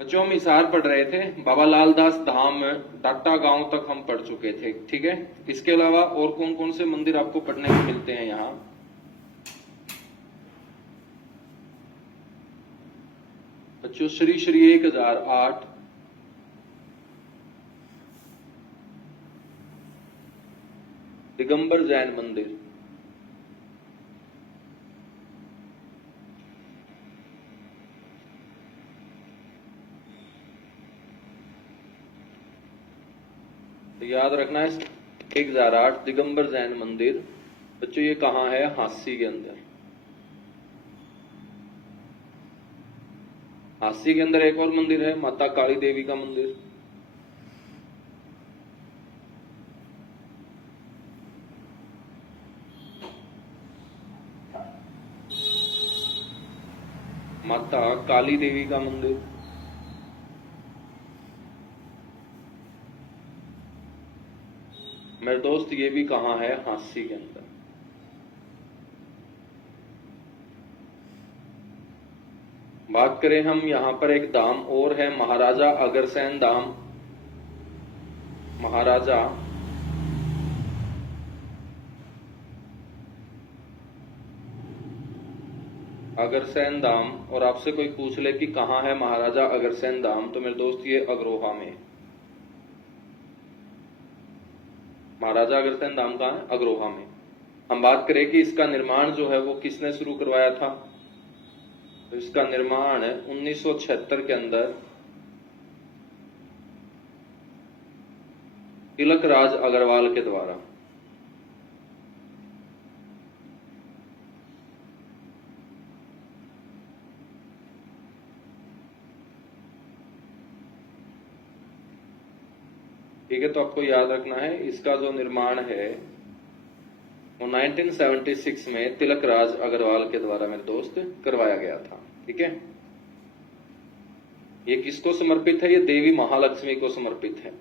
बच्चों हम हिसार पढ़ रहे थे, बाबा लाल दास धाम डाटा गांव तक हम पढ़ चुके थे। ठीक है, इसके अलावा और कौन कौन से मंदिर आपको पढ़ने को मिलते हैं यहाँ? बच्चों श्री श्री 1008, दिगंबर जैन मंदिर, तो याद रखना है 1008 दिगंबर जैन मंदिर। बच्चों ये कहाँ है? हांसी के अंदर। हांसी के अंदर एक और मंदिर है, माता काली देवी का मंदिर। माता काली देवी का मंदिर। मेरे दोस्त ये भी कहाँ है? हांसी के अंदर। बात करें हम, यहां पर एक धाम और है, महाराजा अग्रसेन धाम। महाराजा अग्रसेन धाम, और आपसे कोई पूछ ले कि कहां है महाराजा अग्रसेन धाम, तो मेरे दोस्त ये अग्रोहा में। महाराजा अग्रसेन धाम कहां है? अग्रोहा में। हम बात करें कि इसका निर्माण जो है वो किसने शुरू करवाया था, तो इसका निर्माण 1976 के अंदर तिलक राज अग्रवाल के द्वारा। ठीक है, तो आपको याद रखना है इसका जो निर्माण है वो 1976 में तिलक राज अग्रवाल के द्वारा मेरे दोस्त करवाया गया था। ठीक है, ये किसको समर्पित है? ये देवी महालक्ष्मी को समर्पित है।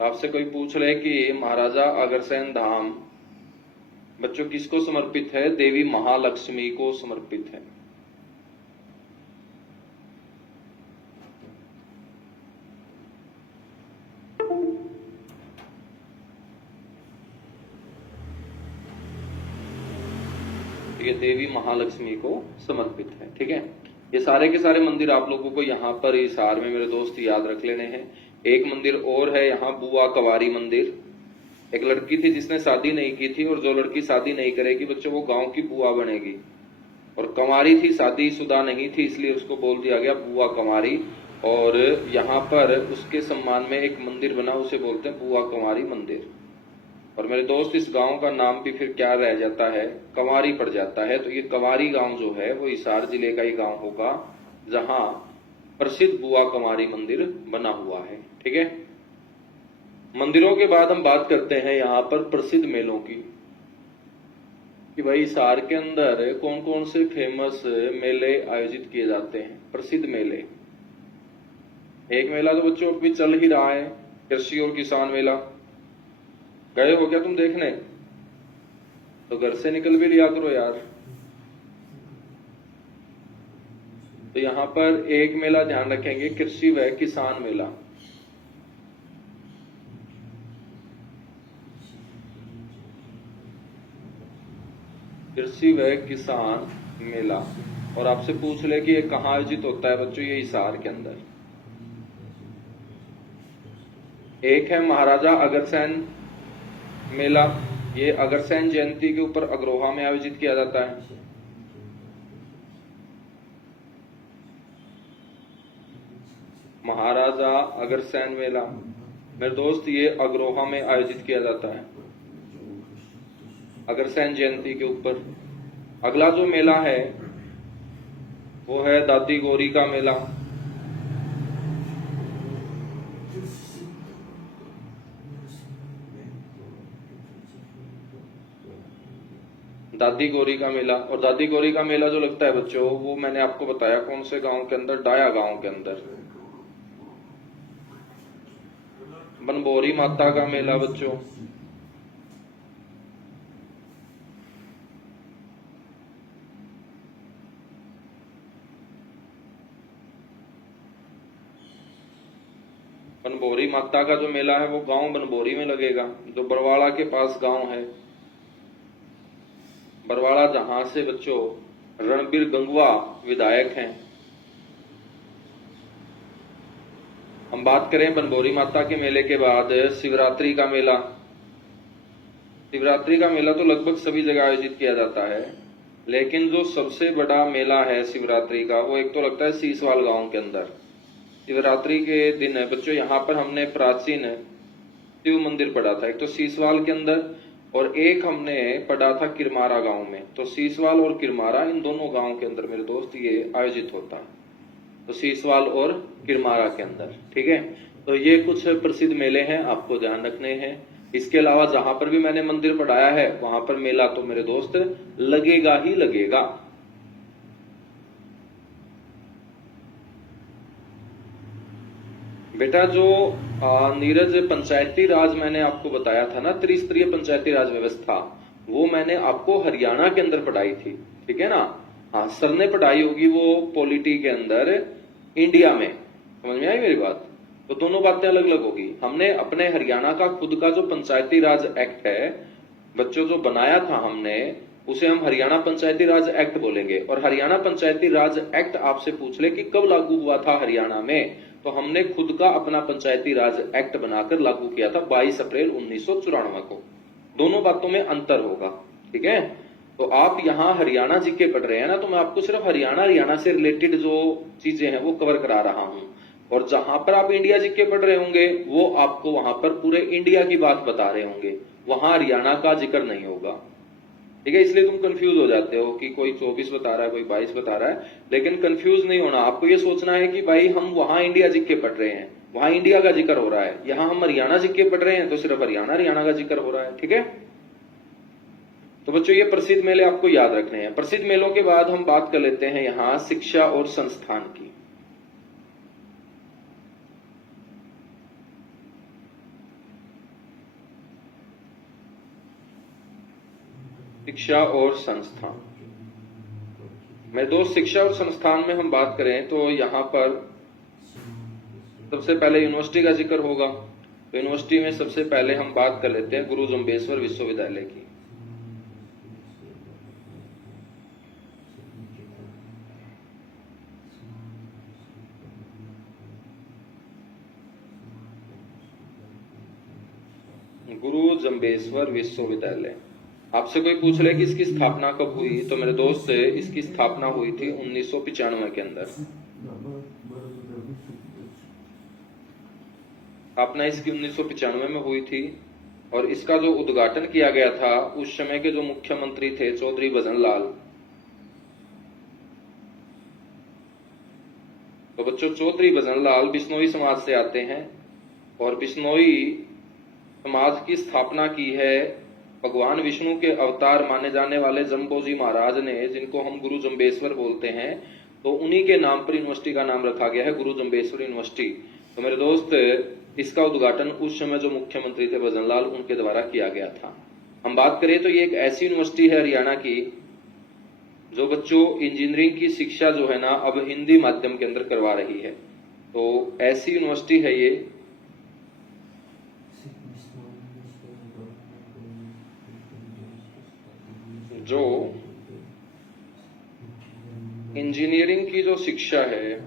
आपसे कोई पूछ ले कि महाराजा अग्रसेन धाम बच्चों किसको समर्पित है? देवी महालक्ष्मी को समर्पित है। ये देवी महालक्ष्मी को समर्पित है। ठीक है, ये सारे के सारे मंदिर आप लोगों को यहाँ पर हिसार में मेरे दोस्त याद रख लेने हैं। एक मंदिर और है यहाँ, बुआ कवारी मंदिर। एक लड़की थी जिसने शादी नहीं की थी, और जो लड़की शादी नहीं करेगी बच्चों वो गांव की बुआ बनेगी, और कंवारी थी, शादीशुदा नहीं थी, इसलिए उसको बोल दिया गया बुआ कंवारी। और यहाँ पर उसके सम्मान में एक मंदिर बना, उसे बोलते हैं बुआ कंवारी मंदिर। और मेरे दोस्त इस गांव का नाम भी फिर क्या रह जाता है? कंवारी पड़ जाता है। तो ये कंवारी गांव जो है वो हिसार जिले का ही गांव होगा जहां प्रसिद्ध बुआ कंवारी मंदिर बना हुआ है। ठीक है, मंदिरों के बाद हम बात करते हैं यहाँ पर प्रसिद्ध मेलों की, कि भाई हिसार के अंदर कौन कौन से फेमस मेले आयोजित किए जाते हैं, प्रसिद्ध मेले। एक मेला तो बच्चों अभी चल ही रहा है, कृषि और किसान मेला। गए हो क्या तुम देखने? तो घर से निकल भी लिया करो यार। तो यहां पर एक मेला ध्यान रखेंगे, कृषि व किसान मेला। कृषि व किसान मेला। और आपसे पूछ ले कि ये कहां आयोजित होता है बच्चों? ये हिसार के अंदर। एक है महाराजा अग्रसेन मेला, ये अग्रसेन जयंती के ऊपर अग्रोहा में आयोजित किया जाता है। महाराजा अग्रसेन मेला मेरे दोस्त ये अग्रोहा में आयोजित किया जाता है अग्रसेन जयंती के ऊपर। अगला जो मेला है वो है दादी गौरी का मेला। दादी गौरी का मेला, और दादी गौरी का मेला जो लगता है बच्चों वो मैंने आपको बताया कौन से गांव के अंदर? डाया गांव के अंदर। बनबोरी माता का मेला बच्चों, बनभोरी माता का जो मेला है वो गांव बनभोरी में लगेगा, जो बरवाड़ा के पास गांव है। बरवाड़ा जहां से बच्चों रणबीर गंगवा विधायक हैं। हम बात करें बनभोरी माता के मेले के बाद शिवरात्रि का मेला। शिवरात्रि का मेला तो लगभग सभी जगह आयोजित किया जाता है, लेकिन जो सबसे बड़ा मेला है शिवरात्रि का वो एक तो लगता है सीसवाल गांव के अंदर। शिवरात्रि के दिन बच्चों यहाँ पर हमने प्राचीन शिव मंदिर पढ़ा था, एक तो सीसवाल के अंदर और एक हमने पढ़ा था किरमारा गांव में। तो सीसवाल और किरमारा इन दोनों गांव के अंदर मेरे दोस्त ये आयोजित होता है, तो सीसवाल और किरमारा के अंदर, ठीक है। तो ये कुछ प्रसिद्ध मेले हैं, आपको ध्यान रखने हैं। इसके अलावा जहां पर भी मैंने मंदिर पढ़ाया है वहां पर मेला तो मेरे दोस्त लगेगा ही लगेगा। बेटा जो नीरज पंचायती राज मैंने आपको बताया था ना, त्रिस्तरीय पंचायती राज व्यवस्था, वो मैंने आपको हरियाणा के अंदर पढ़ाई थी, ठीक है ना। हाँ, सर ने पढ़ाई होगी वो पॉलिटी के अंदर इंडिया में, समझ में आई मेरी बात। तो दोनों बातें अलग अलग होगी। हमने अपने हरियाणा का खुद का जो पंचायती राज एक्ट है बच्चों जो बनाया था हमने, उसे हम हरियाणा पंचायती राज एक्ट बोलेंगे। और हरियाणा पंचायती राज एक्ट आपसे पूछ ले कि कब लागू हुआ था हरियाणा में, तो हमने खुद का अपना पंचायती राज एक्ट बनाकर लागू किया था 22 अप्रैल 1994 को। दोनों बातों में अंतर होगा, ठीक है। तो आप यहाँ हरियाणा जीके पढ़ रहे हैं ना, तो मैं आपको सिर्फ हरियाणा से रिलेटेड जो चीजें हैं वो कवर करा रहा हूं। और जहां पर आप इंडिया जीके पढ़ रहे होंगे वो आपको वहां पर पूरे इंडिया की बात बता रहे होंगे, वहां हरियाणा का जिक्र नहीं होगा, ठीक है। इसलिए तुम कंफ्यूज हो जाते हो कि कोई 24 बता रहा है, कोई 22 बता रहा है, लेकिन कंफ्यूज नहीं होना। आपको ये सोचना है कि भाई हम वहां इंडिया जीके पढ़ रहे हैं, वहां इंडिया का जिक्र हो रहा है, यहां हम हरियाणा जीके पढ़ रहे हैं तो सिर्फ हरियाणा का जिक्र हो रहा है, ठीक है। तो बच्चों ये प्रसिद्ध मेले आपको याद रखने हैं। प्रसिद्ध मेलों के बाद हम बात कर लेते हैं यहां शिक्षा और संस्थान की। शिक्षा और संस्थान, मेरे दोस्त शिक्षा और संस्थान में हम बात करें तो यहां पर सबसे पहले यूनिवर्सिटी का जिक्र होगा। तो यूनिवर्सिटी में सबसे पहले हम बात कर लेते हैं गुरु जम्बेश्वर विश्वविद्यालय की। गुरु जम्बेश्वर विश्वविद्यालय, आपसे कोई पूछ ले कि इसकी स्थापना कब हुई, तो मेरे दोस्त इसकी स्थापना हुई थी 1995 के अंदर। स्थापना इसकी 1995 में हुई थी और इसका जो उद्घाटन किया गया था उस समय के जो मुख्यमंत्री थे चौधरी भजन लाल। तो बच्चों चौधरी भजन लाल बिश्नोई समाज से आते हैं और बिश्नोई समाज की स्थापना की है भगवान विष्णु के अवतार माने जाने वाले जम्बोजी महाराज ने, जिनको हम गुरु जम्बेश्वर बोलते हैं। तो उन्हीं के नाम पर यूनिवर्सिटी का नाम रखा गया है गुरु जम्बेश्वर यूनिवर्सिटी। तो मेरे दोस्त इसका उद्घाटन उस समय जो मुख्यमंत्री थे भजन लाल उनके द्वारा किया गया था। हम बात करें तो ये एक ऐसी यूनिवर्सिटी है हरियाणा की जो बच्चों इंजीनियरिंग की शिक्षा जो है ना अब हिंदी माध्यम के अंदर करवा रही है। तो ऐसी यूनिवर्सिटी है ये जो इंजीनियरिंग की जो शिक्षा है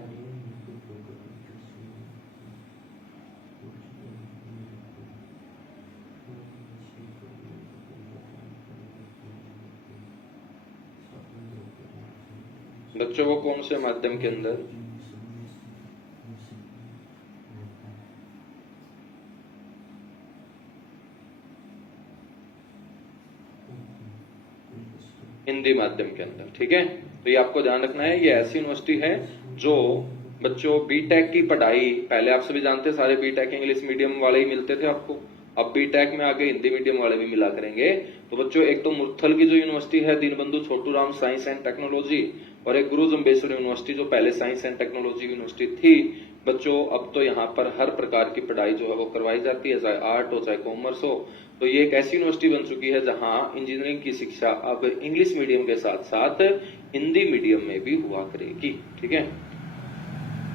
बच्चों वो कौन से माध्यम के अंदर, हिंदी माध्यम के अंदर, ठीक है। तो ये आपको ध्यान रखना है, ये ऐसी यूनिवर्सिटी है जो बच्चों बीटेक की पढ़ाई, पहले आप सभी जानते हैं सारे बीटेक इंग्लिश मीडियम वाले ही मिलते थे आपको, अब बीटेक में आगे हिंदी मीडियम वाले भी मिला करेंगे। तो बच्चों एक तो मुरथल की जो यूनिवर्सिटी है Deenbandhu Chhoturam science and technology, और एक गुरु जम्बेश्वर यूनिवर्सिटी जो पहले साइंस एंड टेक्नोलॉजी यूनिवर्सिटी थी। बच्चों अब तो यहाँ पर हर प्रकार की पढ़ाई जो है वो करवाई जाती है, चाहे आर्ट हो चाहे कॉमर्स हो। तो ये एक ऐसी यूनिवर्सिटी बन चुकी है जहां इंजीनियरिंग की शिक्षा अब इंग्लिश मीडियम के साथ साथ हिंदी मीडियम में भी हुआ करेगी, ठीक है।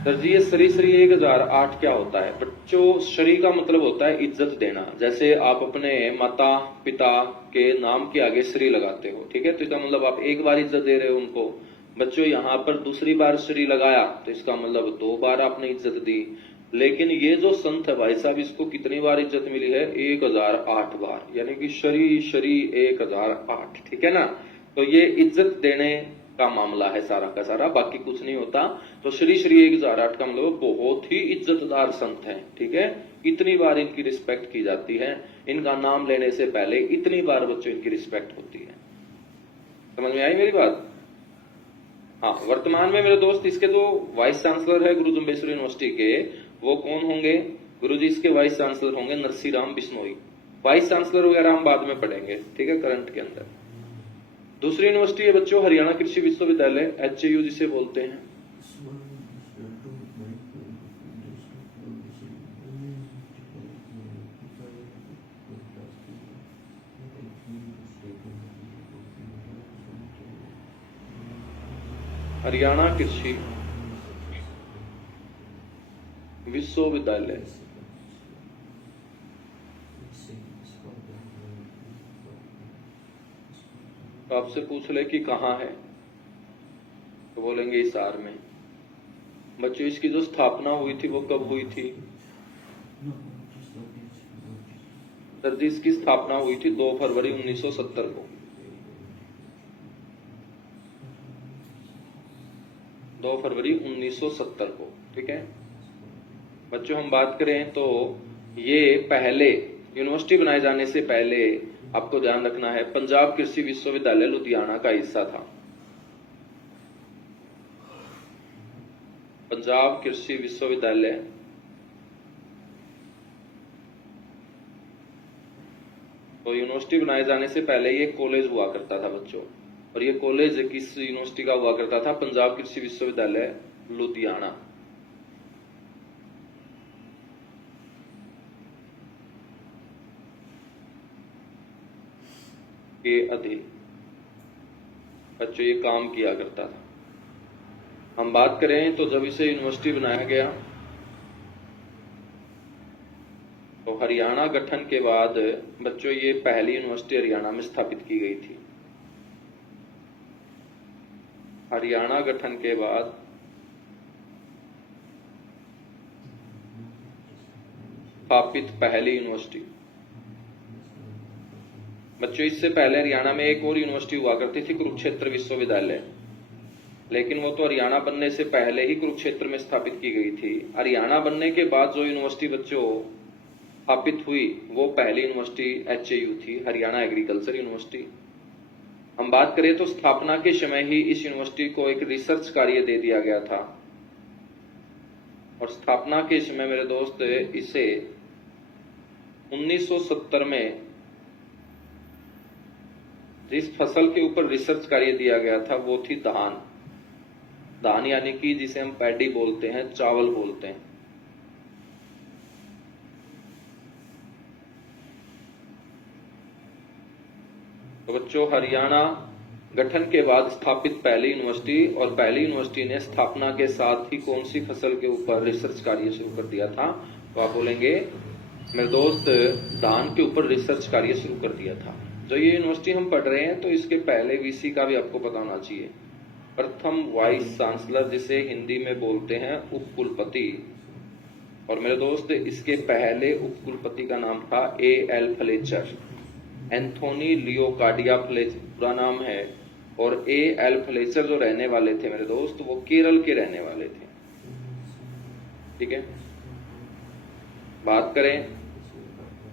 सर जी, ये श्री 1008 क्या होता है बच्चों? श्री का मतलब होता है इज्जत देना। जैसे आप अपने माता पिता के नाम के आगे श्री लगाते हो, ठीक है, तो इसका मतलब आप एक बार इज्जत दे रहे हो उनको। बच्चों यहाँ पर दूसरी बार श्री लगाया तो इसका मतलब 2 बार आपने इज्जत दी। लेकिन ये जो संत है भाई साहब, इसको कितनी बार इज्जत मिली है? 1008 बार, यानी कि श्री 1008, ठीक है ना। तो ये इज्जत देने का मामला है सारा का सारा, बाकी कुछ नहीं होता। तो श्री 1008 का मतलब बहुत ही इज्जतदार संत है, ठीक है। इतनी बार इनकी रिस्पेक्ट की जाती है, इनका नाम लेने से पहले इतनी बार बच्चों इनकी रिस्पेक्ट होती है। समझ में आई मेरी बात? हाँ, वर्तमान में मेरे दोस्त इसके जो वाइस चांसलर है गुरु जम्बेश्वर यूनिवर्सिटी के, वो कौन होंगे? गुरु जी इसके वाइस चांसलर होंगे नरसीराम बिश्नोई। वाइस चांसलर वगैरह हम बाद में पढ़ेंगे, ठीक है, करंट के अंदर। दूसरी यूनिवर्सिटी है बच्चों हरियाणा कृषि विश्वविद्यालय, HAU जिसे बोलते हैं। हरियाणा कृषि विश्वविद्यालय। तो आपसे पूछ ले कि कहाँ है, तो बोलेंगे हिसार में। बच्चों इसकी जो स्थापना हुई थी वो कब हुई थी? सर जी, इसकी स्थापना हुई थी 2 फरवरी 1970 को। 2 फरवरी 1970 को, ठीक है बच्चों। हम बात करें तो ये पहले यूनिवर्सिटी बनाए जाने से पहले आपको ध्यान रखना है, पंजाब कृषि विश्वविद्यालय लुधियाना का हिस्सा था। पंजाब कृषि विश्वविद्यालय तो यूनिवर्सिटी बनाए जाने से पहले ये कॉलेज हुआ करता था बच्चों। और ये कॉलेज किस यूनिवर्सिटी का हुआ करता था? पंजाब कृषि विश्वविद्यालय लुधियाना। के अधीन बच्चों ये काम किया करता था। हम बात करें तो जब इसे यूनिवर्सिटी बनाया गया तो हरियाणा गठन के बाद बच्चों ये पहली यूनिवर्सिटी हरियाणा में स्थापित की गई थी। हरियाणा गठन के बाद स्थापित पहली यूनिवर्सिटी। बच्चों इससे पहले हरियाणा में एक और यूनिवर्सिटी हुआ करती थी, कुरुक्षेत्र विश्वविद्यालय, लेकिन वो तो हरियाणा बनने से पहले ही कुरुक्षेत्र में स्थापित की गई थी। हरियाणा बनने के बाद जो यूनिवर्सिटी बच्चों स्थापित हुई वो पहली यूनिवर्सिटी HAU थी, हरियाणा एग्रीकल्चर यूनिवर्सिटी। हम बात करें तो स्थापना के समय ही इस यूनिवर्सिटी को एक रिसर्च कार्य दे दिया गया था, और स्थापना के समय मेरे दोस्त इसे 1970 में जिस फसल के ऊपर रिसर्च कार्य दिया गया था वो थी धान। धान यानी कि जिसे हम पैडी बोलते हैं, चावल बोलते हैं। तो बच्चों हरियाणा गठन के बाद स्थापित पहली यूनिवर्सिटी, और पहली यूनिवर्सिटी ने स्थापना के साथ ही कौन सी फसल के ऊपर रिसर्च कार्य शुरू कर दिया था? तो आप बोलेंगे मेरे दोस्त धान के ऊपर रिसर्च कार्य शुरू कर दिया था। जो ये यूनिवर्सिटी हम पढ़ रहे हैं तो इसके पहले VC का भी आपको पता होना चाहिए। प्रथम वाइस चांसलर जिसे हिंदी में बोलते हैं उपकुलपति, और मेरे दोस्त इसके पहले उपकुलपति का नाम था A.L. फ्लेचर, एंथोनी लियोकार्डिया फ्लेचर पूरा नाम है। और A.L. फ्लेचर जो रहने वाले थे मेरे दोस्त वो केरल के रहने वाले थे, ठीक है। बात करें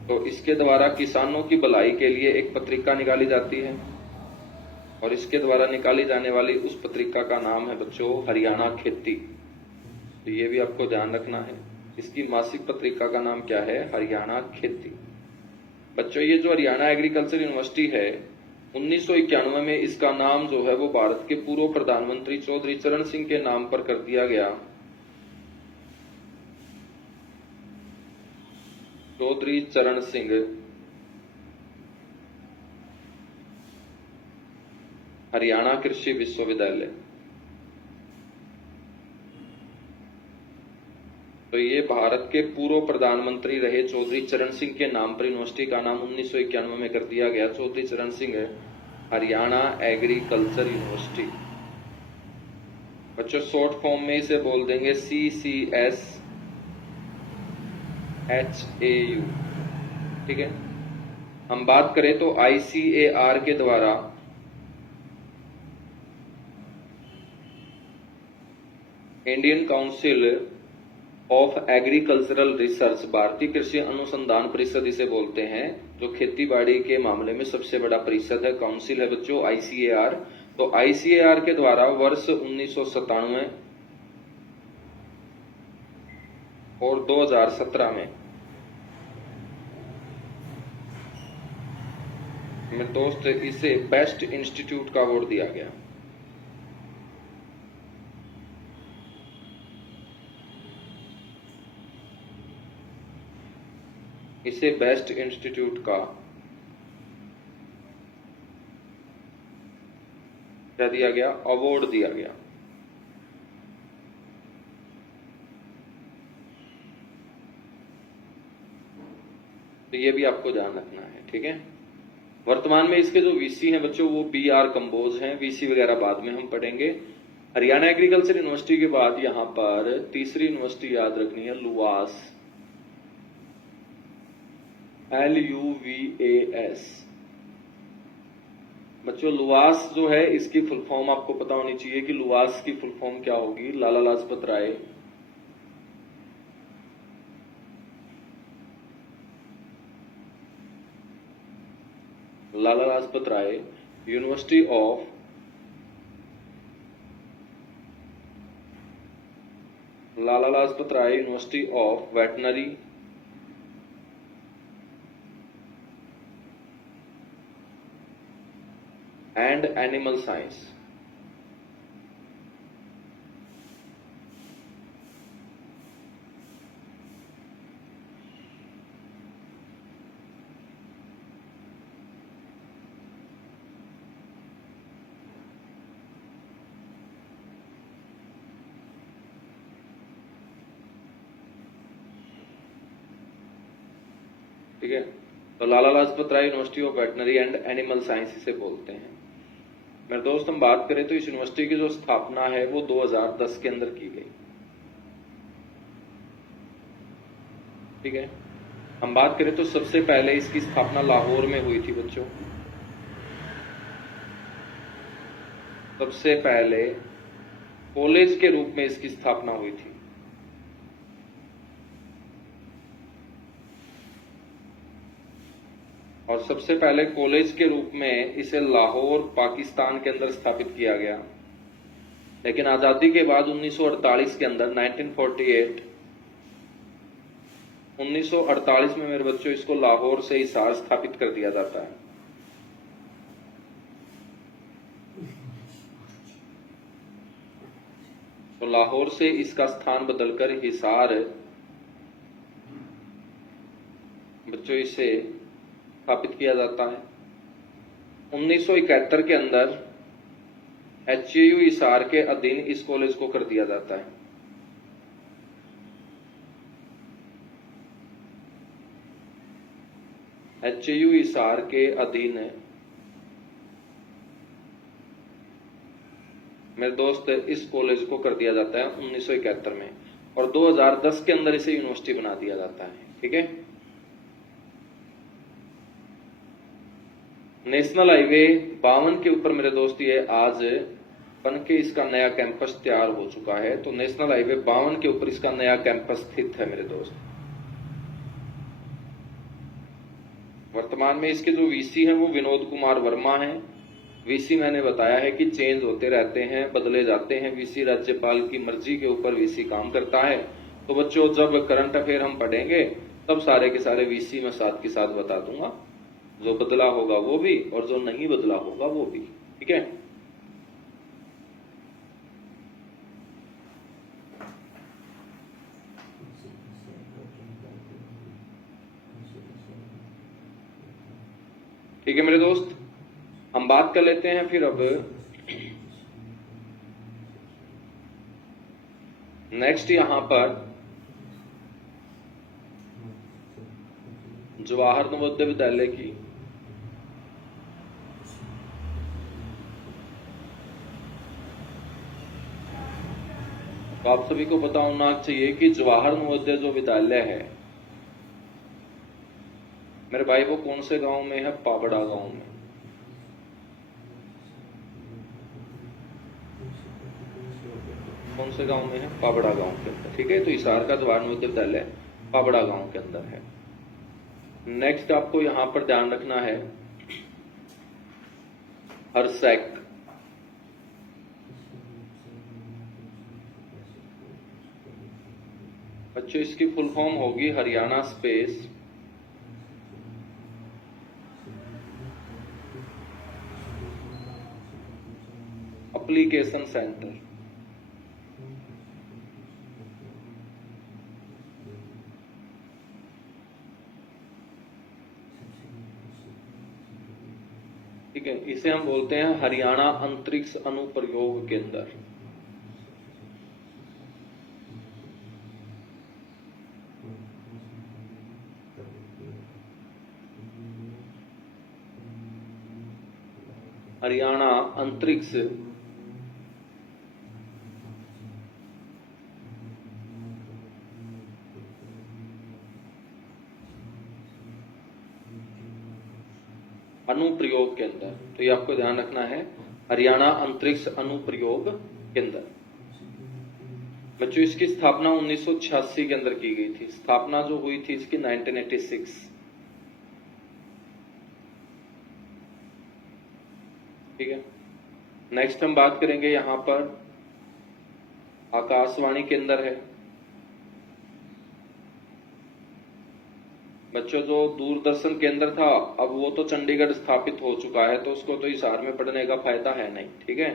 तो इसके द्वारा किसानों की भलाई के लिए एक पत्रिका निकाली जाती है, और इसके द्वारा निकाली जाने वाली उस पत्रिका का नाम है बच्चों हरियाणा खेती। तो ये भी आपको ध्यान रखना है, इसकी मासिक पत्रिका का नाम क्या है? हरियाणा खेती। बच्चों ये जो हरियाणा एग्रीकल्चर यूनिवर्सिटी है 1991 में इसका नाम जो है वो भारत के पूर्व प्रधानमंत्री चौधरी चरण सिंह के नाम पर कर दिया गया। चौधरी चरण सिंह हरियाणा कृषि विश्वविद्यालय। तो ये भारत के पूर्व प्रधानमंत्री रहे चौधरी चरण सिंह के नाम पर यूनिवर्सिटी का नाम 1991 में कर दिया गया। चौधरी चरण सिंह है, हरियाणा एग्रीकल्चर यूनिवर्सिटी। बच्चों शॉर्ट फॉर्म में इसे बोल देंगे CCSHAU, ठीक है। हम बात करें तो ICAR के द्वारा Indian council of agricultural research, भारतीय कृषि अनुसंधान परिषद इसे बोलते हैं, जो खेतीबाड़ी के मामले में सबसे बड़ा परिषद है, काउंसिल है बच्चों ICAR। तो ICAR के द्वारा वर्ष 1997 और 2017 में मेरे दोस्त इसे बेस्ट इंस्टीट्यूट का अवार्ड दिया गया। इसे बेस्ट इंस्टीट्यूट का क्या दिया गया? अवार्ड दिया गया। तो ये भी आपको ध्यान रखना है, ठीक है। वर्तमान में इसके जो वीसी हैं बच्चों वो BR कंबोज हैं, वीसी वगैरह बाद में हम पढ़ेंगे। हरियाणा एग्रीकल्चर यूनिवर्सिटी के बाद यहां पर तीसरी यूनिवर्सिटी याद रखनी है, लुवास, LUVAS। बच्चों लुवास जो है इसकी फुल फॉर्म आपको पता होनी चाहिए कि लुवास की फुल फॉर्म क्या होगी। Lala Lajpat Rai university of university of veterinary and animal science. ठीक है, तो Lala Lajpat Rai university of veterinary and animal science इसे बोलते हैं। मेरे दोस्त हम बात करें तो इस यूनिवर्सिटी की जो स्थापना है वो 2010 के अंदर की गई, ठीक है। हम बात करें तो सबसे पहले इसकी स्थापना लाहौर में हुई थी बच्चों। सबसे पहले कॉलेज के रूप में इसकी स्थापना हुई थी। और सबसे पहले कॉलेज के रूप में इसे लाहौर पाकिस्तान के अंदर स्थापित किया गया। लेकिन आजादी के बाद 1948 के अंदर 1948 में मेरे बच्चों इसको लाहौर से हिसार स्थापित कर दिया जाता है। तो लाहौर से इसका स्थान बदलकर हिसार बच्चों इसे स्थापित किया जाता है। 1971 के अंदर HAU हिसार के अधीन इस कॉलेज को कर दिया जाता है। HAU हिसार के अधीन मेरे दोस्त इस कॉलेज को कर दिया जाता है 1971 में, और 2010 के अंदर इसे यूनिवर्सिटी बना दिया जाता है, ठीक है। नेशनल हाईवे 52 के ऊपर मेरे दोस्त ये आज बन के इसका नया कैंपस तैयार हो चुका है। तो नेशनल हाईवे 52 के ऊपर इसका नया कैंपस स्थित है मेरे दोस्त। वर्तमान में इसके जो वीसी हैं वो विनोद कुमार वर्मा हैं। वीसी मैंने बताया है कि चेंज होते रहते हैं, बदले जाते हैं वीसी, राज्यपाल की मर्जी के ऊपर वीसी काम करता है। तो बच्चों जब करंट अफेयर हम पढ़ेंगे तब सारे के सारे वीसी मैं साथ के साथ बता दूंगा, जो बदला होगा वो भी और जो नहीं बदला होगा वो भी, ठीक है। ठीक है मेरे दोस्त, हम बात कर लेते हैं फिर अब नेक्स्ट। यहां पर जवाहर नवोदय विद्यालय की तो आप सभी को पता होना चाहिए कि जवाहर नवोदय जो विद्यालय है मेरे भाई वो कौन से गांव में है? पाबड़ा गांव में। कौन से गांव में है? पाबड़ा गांव के अंदर, ठीक है। तो हिसार का जवाहर नवोदय विद्यालय पाबड़ा गांव के अंदर है। नेक्स्ट आपको यहां पर ध्यान रखना है हरसैक। बच्चों इसकी फुल फॉर्म होगी हरियाणा स्पेस एप्लीकेशन सेंटर। ठीक है, इसे हम बोलते हैं हरियाणा अंतरिक्ष अनुप्रयोग केंद्र। हरियाणा अंतरिक्ष अनुप्रयोग केंद्र। तो ये आपको ध्यान रखना है, हरियाणा अंतरिक्ष अनुप्रयोग केंद्र। बच्चों इसकी स्थापना 1986 के अंदर की गई थी। स्थापना जो हुई थी इसकी 1986। ठीक है, नेक्स्ट हम बात करेंगे यहां पर आकाशवाणी केंद्र है। बच्चों जो दूरदर्शन केंद्र था अब वो तो चंडीगढ़ स्थापित हो चुका है, तो उसको तो हिसार में पढ़ने का फायदा है नहीं। ठीक है,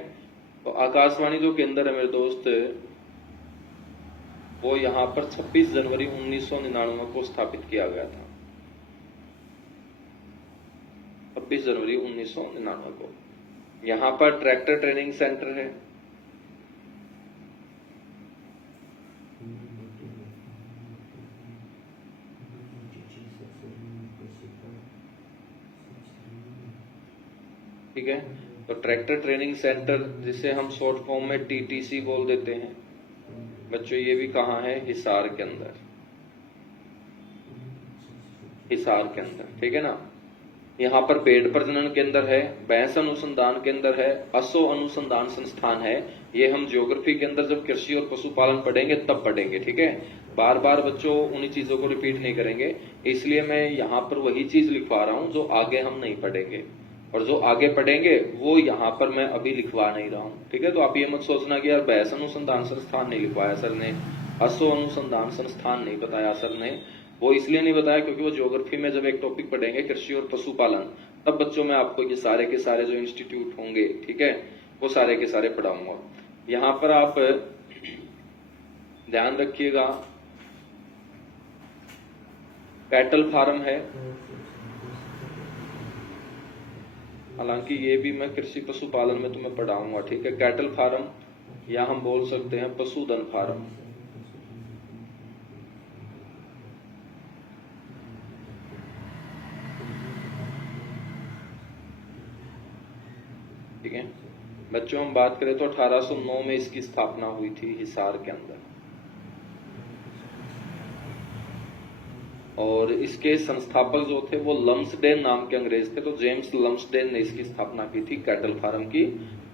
तो आकाशवाणी जो केंद्र है मेरे दोस्त वो यहां पर 26 जनवरी 1999 को स्थापित किया गया था। 26 जनवरी 1999 को। यहां पर ट्रैक्टर ट्रेनिंग सेंटर है। ठीक है, तो ट्रैक्टर ट्रेनिंग सेंटर जिसे हम शॉर्ट फॉर्म में टीटीसी बोल देते हैं। बच्चों ये भी कहाँ है? हिसार के अंदर। हिसार के अंदर, ठीक है ना। यहाँ पर पेड़ प्रजनन केंद्र है, भैंस अनुसंधान केंद्र है, असो अनुसंधान संस्थान है। ये हम ज्योग्राफी के अंदर जब कृषि और पशुपालन पढ़ेंगे तब पढ़ेंगे। ठीक है, बार बार बच्चों उन्हीं चीजों को रिपीट नहीं करेंगे, इसलिए मैं यहाँ पर वही चीज लिखवा रहा हूँ जो आगे हम नहीं पढ़ेंगे, और जो आगे पढ़ेंगे वो यहाँ पर मैं अभी लिखवा नहीं रहा हूँ। ठीक है, तो आप ये मत सोचना कि यार भैंस अनुसंधान संस्थान नहीं लिखवाया सर ने, असो अनुसंधान संस्थान नहीं बताया सर ने। वो इसलिए नहीं बताया क्योंकि वो ज्योग्राफी में जब एक टॉपिक पढ़ेंगे कृषि और पशुपालन, तब बच्चों में आपको ये सारे के सारे जो इंस्टीट्यूट होंगे, ठीक है, वो सारे के सारे पढ़ाऊंगा। यहाँ पर आप ध्यान रखिएगा, कैटल फार्म है। हालांकि ये भी मैं कृषि पशुपालन में तुम्हें पढ़ाऊंगा। ठीक है, कैटल फार्म या हम बोल सकते हैं पशुधन फार्म। ठीक है बच्चों, हम बात करें तो 1809 में इसकी स्थापना हुई थी हिसार के अंदर, और इसके संस्थापक जो थे वो लम्सडेन नाम के अंग्रेज थे। तो जेम्स लम्सडेन ने इसकी स्थापना की थी कैटल फार्म की,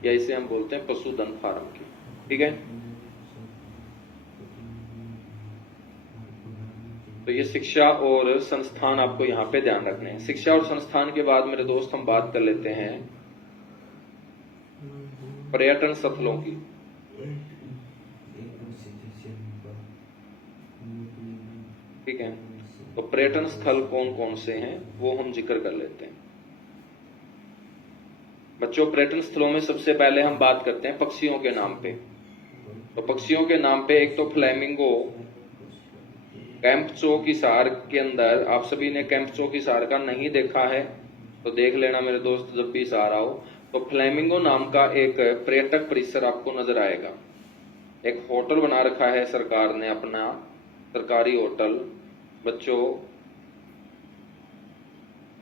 या इसे हम बोलते हैं पशुधन फार्म की। ठीक है, तो ये शिक्षा और संस्थान आपको यहाँ पे ध्यान रखने हैं। शिक्षा और संस्थान के बाद मेरे दोस्त हम बात कर लेते हैं पर्यटन स्थलों की। ठीक है, तो पर्यटन स्थल कौन कौन से हैं वो हम जिक्र कर लेते हैं। बच्चों पर्यटन स्थलों में सबसे पहले हम बात करते हैं पक्षियों के नाम पे। तो पक्षियों के नाम पे एक तो फ्लैमिंगो कैंप चौक हिसार के अंदर, आप सभी ने कैंप चौक हिसार का नहीं देखा है तो देख लेना मेरे दोस्त जब भी हिसार आओ। तो फ्लैमिंगो नाम का एक पर्यटक परिसर आपको नजर आएगा। एक होटल बना रखा है सरकार ने, अपना सरकारी होटल। बच्चों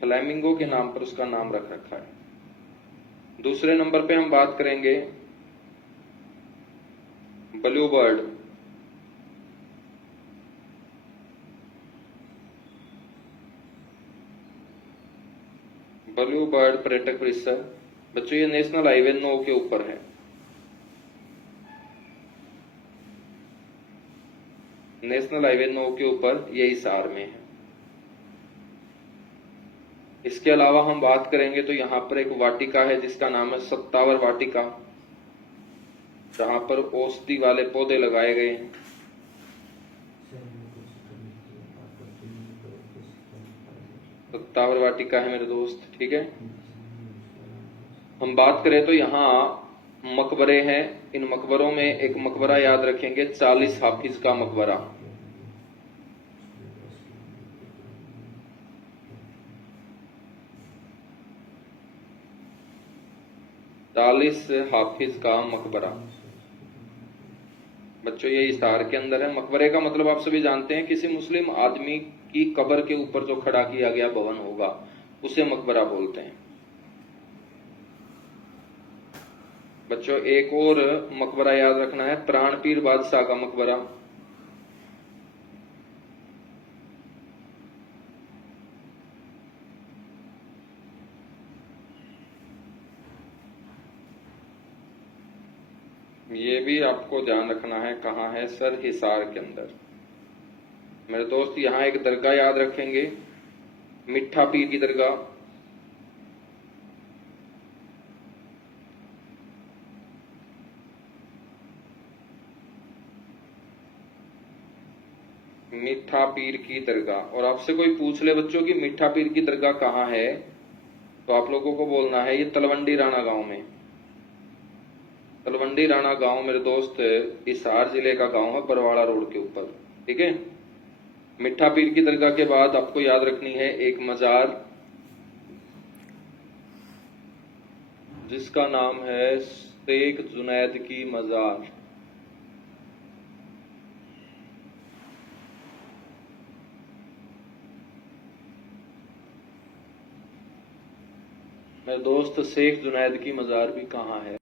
फ्लैमिंगो के नाम पर उसका नाम रख रखा है। दूसरे नंबर पे हम बात करेंगे ब्लू बर्ड। ब्लू बर्ड पर्यटक परिसर, बच्चों ये नेशनल हाईवे 9 के ऊपर है। नेशनल हाईवे 9 के ऊपर ये हिसार में है। इसके अलावा हम बात करेंगे तो यहाँ पर एक वाटिका है जिसका नाम है सत्तावर वाटिका, जहां पर औषधि वाले पौधे लगाए गए हैं। सत्तावर वाटिका है मेरे दोस्त, ठीक है। हम बात करें तो यहाँ मकबरे हैं। इन मकबरों में एक मकबरा याद रखेंगे 40 हाफिज का मकबरा। 40 हाफिज का मकबरा। बच्चों ये हिसार के अंदर है। मकबरे का मतलब आप सभी जानते हैं, किसी मुस्लिम आदमी की कब्र के ऊपर जो खड़ा किया गया भवन होगा उसे मकबरा बोलते हैं। बच्चों एक और मकबरा याद रखना है, प्राणपीर बादशाह का मकबरा। ये भी आपको ध्यान रखना है, कहाँ है, सर हिसार के अंदर। मेरे दोस्त यहाँ एक दरगाह याद रखेंगे, मिठा पीर की दरगाह। मिठा पीर की दरगाह। और आपसे कोई पूछ ले बच्चों कि मिठा पीर की दरगाह कहाँ है, तो आप लोगों को बोलना है ये तलवंडी राणा गांव में। तलवंडी राणा गांव मेरे दोस्त हिसार जिले का गांव है, बरवाड़ा रोड के ऊपर, ठीक है। मिठा पीर की दरगाह के बाद आपको याद रखनी है एक मजार जिसका नाम है शेख जुनैद की मजार। मेरे दोस्त शेख जुनैद की मजार भी कहाँ है?